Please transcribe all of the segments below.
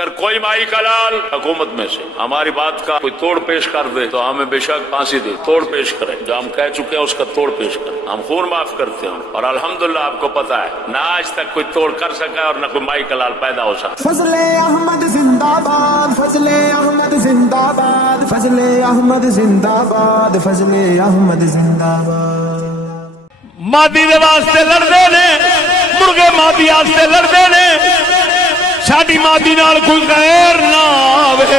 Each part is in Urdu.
اگر کوئی مائی کا لال حکومت میں سے ہماری بات کا کوئی توڑ پیش کر دے تو ہمیں بے شک پھانسی دے، توڑ پیش کرے، جو ہم کہہ چکے ہیں اس کا توڑ پیش کرے، ہم خون معاف کرتے ہیں، اور الحمدللہ آپ کو پتا ہے نہ آج تک کوئی توڑ کر سکا اور نہ کوئی مائی کا لال پیدا ہو سکا۔ فضل احمد زندہ باد، فضل احمد زندہ باد، فضل احمد زندہ باد، فضل احمد زندہ باد۔ مادی دے واسطے لڑدے نے، مرغے مادی واسطے لڑدے نے، ساڈی مادی نال کوئی غیر نہ آوے،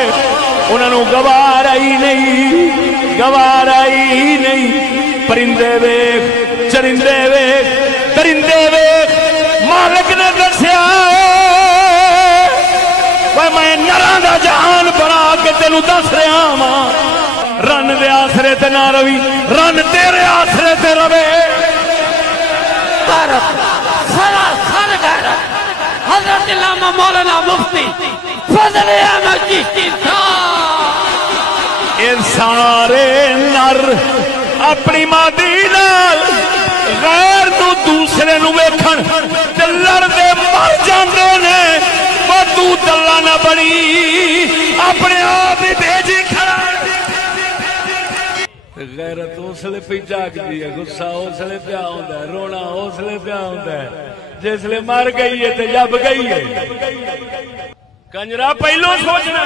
انہاں نوں گوارا ہی نہیں، گوارا ہی نہیں۔ پرندے ویکھ، چرندے ویکھ، درندے ویکھ، مالک نے دسیا میں نراں دا جہان بنا کے تینوں دس رہا ہاں، رن دے آسرے تے نہ روی، رن تیرے آسرے تے روے۔ حضرت علامہ مولانا مفتی فضل احمد چشتی صاحب۔ اے سارے نر اپنی مادی نال غیر تو دوسرے نو ویکھن تے لڑدے مر جاندے نے، وہ تو دلہ نہ بنی، اپنے آپ ہی بھیجی کھڑا۔ غیرت اسلے پہ جاگدی ہے، غصہ اسلے پہ آندا ہے، رونا اسلے پہ آندا ہے جس لئے مر گئی ہے تے جب گئی ہے۔ کنجرا پہلو سوچنا۔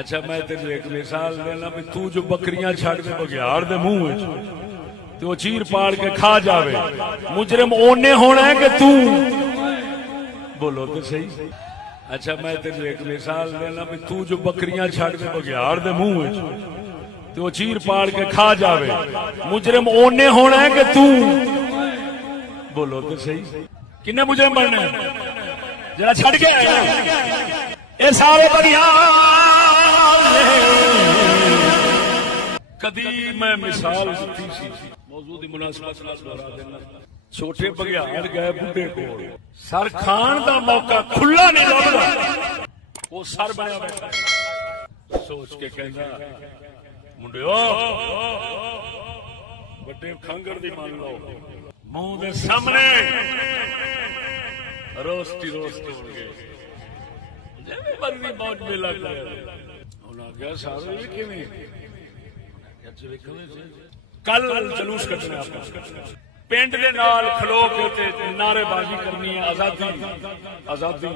اچھا میں تیرے ایک مثال دینا بھی تو جو بکریاں چھڑ دے بگیار دے منہ وچ تے وہ چیر پاڑ کے کھا جاوے، مجرم اونے ہونا ہے کہ تو بولو تو صحیح۔ اچھا میں تیرے ایک مثال دینا بھی تو جو بکریاں چھڑ دے بگیار دے منہ وچ تے وہ چیر پاڑ کے کھا جاوے، مجرم اونے ہونا ہے کہ تو بولو تو صحیح۔ کنے مجرم بننا ہے جڑا چھڑ کے آئے اے سارے بگیار۔ کدی میں مثال دیتی سی، موضوع دی مناسبت نال دہرا دینا۔ چھوٹے بگیار گئے بڈھے کول، سر کھان دا موقع کھلا نہیں لبدا، وہ سر بنیا بیٹھا سوچ کے کہندا منڈیو بڑے کھنگر دی مان لو، منہ دے سامنے روسٹی روسٹ ہو گئے جی بندی موج میں لگ گئے۔ انہاں کہا سارے یہ کیویں کل جلوس کٹنا اپنا پنڈ دے نال کھلو کے تے نعرے بازی کرنی ہے، آزادی آزادی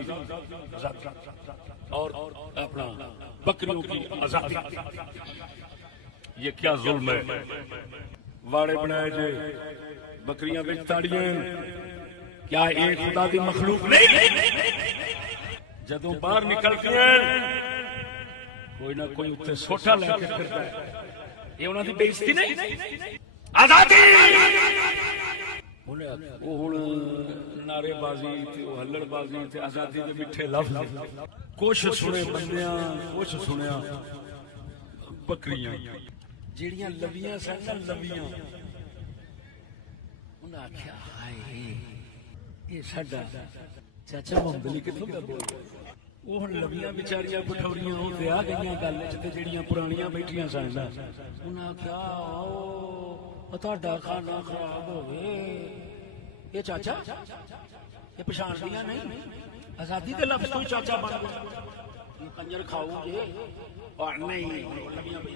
اور اپنا بکریوں کی آزادی۔ یہ کیا ظلم ہے؟ واڑے بنائے جے بکریاں بچ تاڑیاں، کیا ایک خدا دی مخلوق نہیں؟ جدوں باہر نکلتی ہیں کوئی نہ کوئی اتنے سوٹا لے کے پھرتا ہے، یہ انہاں دی بے عزتی نہیں؟ آزادی وہ ہن نعرے بازی تے ہلڑ بازی تے آزادی دے میٹھے لفظ کچھ سنے بندیاں، کچھ سنیا بکریاں جیڑیاں لویاں سن نا لویاں، انہاں آکھیا ہائے یہ ساڈا چاچا محمد کتھوں دا بول وہ ہن لویاں بیچاریاں پٹھوریاں ہو تے آ گئیاں گل وچ تے جیڑیاں پرانیاں بیٹھیاں سن انہاں آکھیا او تہاڈا کھانا خراب ہوئے، یہ چاچا یہ پچھان دیاں نہیں، آزادی دے لفظ تو چاچا بن گیا، کنجر کھاؤ گے اور نہیں لویاں پہ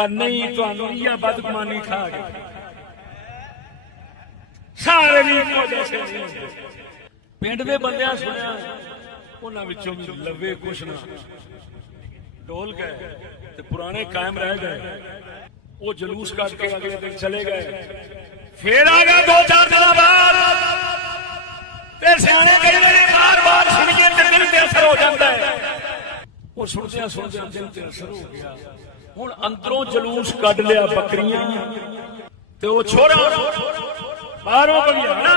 اور نہیں تو یہ بدگمانی کھا گئے سارے جیسے پنڈ دے بندیاں سنیا انہاں وچوں بھی لوے کچھ نہ ڈول گئے تے پرانے قائم رہ گئے، وہ جلوس کٹ کے اگلے دن چلے گئے۔ پھر آ گیا دو چار دن بعد تے سیانے کہندے نے بار بار سنیے تے دل تے اثر ہو جاندا ہے، وہ سنتے سنتے دل تے اثر ہو گیا۔ ہن اندروں جلوس کڈ لیا بکریاں تے وہ چھوڑا باہروں بنیا نا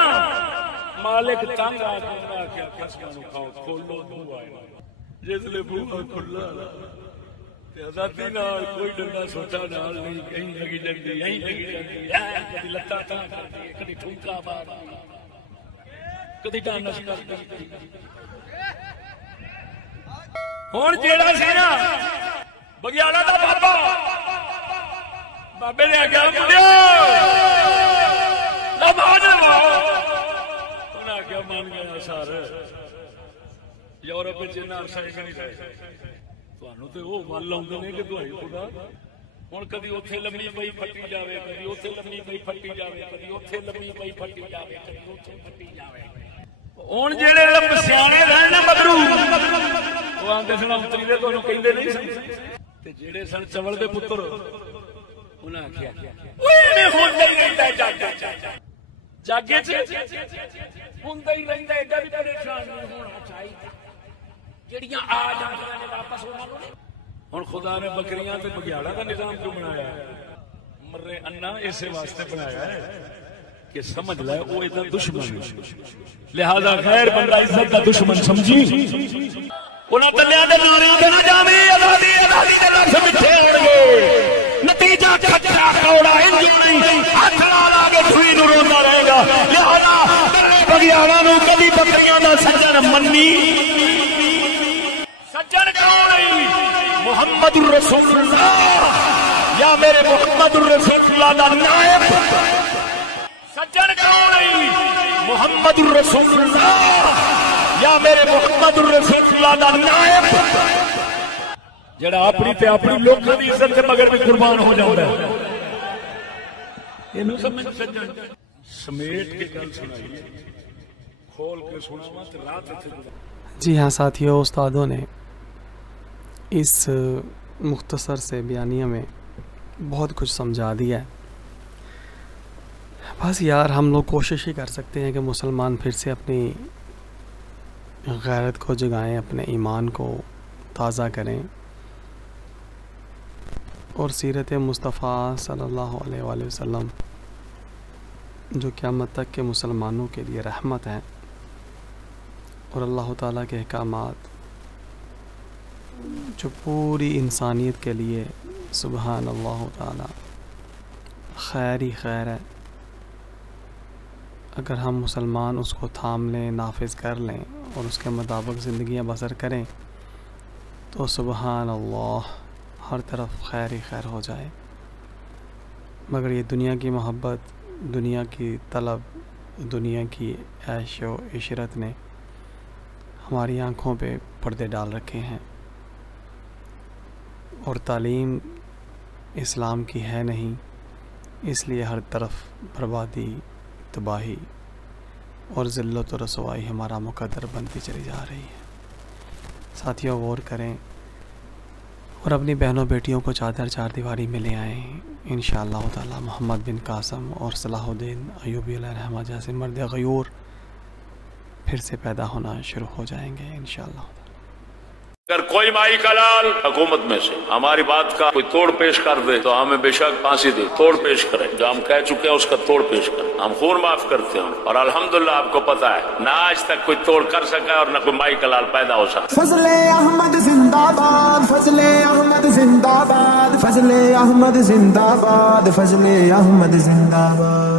مالک تنگ آ کے کسکاں نوں کھاؤ کھولو بوہا جس لے بوہا کھلا تے آزادی نال کوئی ڈنڈا سوٹا نال نہیں، کہیں لگی جاندی یہیں لگی جاندی، کدی لتاں تاں کردی کدی ٹھونکا ماردی کدی ڈانس کردی۔ ہن جیڑا سی نا بگیاڑا دا بابا بابے نے آگیا منڈیو نماز لواؤ، انہیں آگیا مان گیا سارے یورپ وچ انہاں عرصہ نہیں رہے تانوں تے او ول آوندے نے کہ تہاڈی خدا ہن کدی اوتھے لمبی پئی پھٹی جاوے کدی اوتھے لمبی پئی پھٹی جاوے کدی اوتھے لمبی پئی پھٹی جاوے کدی اوتھے پھٹی جاوے ہن جڑے لم سیانے رہن نا مگرو او آندے سن اتری دے تانوں کہندے نہیں سن تے جڑے سن چول دے پتر انہاں آکھیا اوئے میں ہوندا ہی رہندا جاگے جاگے چ ہوندا ہی رہندا ایڈا بھی پریشان نہیں ہونا چاہیے جڑیاں آ جاندیاں نے واپس انہاں نوں ہن خدا نے بکریاں تے بگیاڑاں دا نظام کیوں بنایا ہے مرے انا اسی واسطے بنایا ہے کہ سمجھ لے او ایدا دشمن لہذا غیر بندہ عزت دا دشمن سمجھی انہاں تلیاں دے ناریاں تے نہ جاویں آزادی آزادی دے لفظ مٹھے ہون گے نتیجہ کچا کوڑا انج نہیں ہاتھ لا لا کے ٹھوئی نوں روندا رہے گا لہذا بگیاڑاں نوں کبھی بکریاں دا سجن منی سجن کون محمد الرسول اللہ یا میرے محمد الرسول اللہ دا نائب سجن کون محمد الرسول اللہ یا میرے محمد الرسول اللہ دا نائب جڑا اپنی تے اپنی لوکاں دی عزت تے مگر بھی قربان ہو جاندا ہے اینو سمجھ سجن سمیٹ کے گل سنائی کھول کے سناواں تے رات تے جی ہاں ساتھیو استادوں نے اس مختصر سے بیانیہ میں بہت کچھ سمجھا دیا ہے بس یار ہم لوگ کوشش ہی کر سکتے ہیں کہ مسلمان پھر سے اپنی غیرت کو جگائیں اپنے ایمان کو تازہ کریں اور سیرت مصطفیٰ صلی اللہ علیہ وآلہ وسلم جو قیامت تک کے مسلمانوں کے لیے رحمت ہیں اور اللہ تعالیٰ کے احکامات جو پوری انسانیت کے لیے سبحان اللہ تعالیٰ خیر ہی خیر ہے اگر ہم مسلمان اس کو تھام لیں نافذ کر لیں اور اس کے مطابق زندگیاں بسر کریں تو سبحان اللہ ہر طرف خیر ہی خیر ہو جائے مگر یہ دنیا کی محبت دنیا کی طلب دنیا کی عیش و عشرت نے ہماری آنکھوں پہ پردے ڈال رکھے ہیں اور تعلیم اسلام کی ہے نہیں اس لیے ہر طرف بربادی تباہی اور ذلت و رسوائی ہمارا مقدر بنتی چلی جا رہی ہے ساتھیوں غور کریں اور اپنی بہنوں بیٹیوں کو چادر چار دیواری میں لے آئیں انشاءاللہ تعالی محمد بن قاسم اور صلاح الدین ایوبی علیہ الرحمہ جیسے مرد غیور پھر سے پیدا ہونا شروع ہو جائیں گے انشاءاللہ اگر کوئی مائی کا لال حکومت میں سے ہماری بات کا کوئی توڑ پیش کر دے تو ہمیں بے شک پھانسی دے توڑ پیش کریں جو ہم کہہ چکے ہیں اس کا توڑ پیش کریں ہم خون معاف کرتے ہیں اور الحمدللہ آپ کو پتا ہے نہ آج تک کوئی توڑ کر سکا اور نہ کوئی مائی کا لال پیدا ہو سکا فضل احمد زندہ باد فضل احمد زندہ باد فضل احمد زندہ باد فضل احمد زندہ باد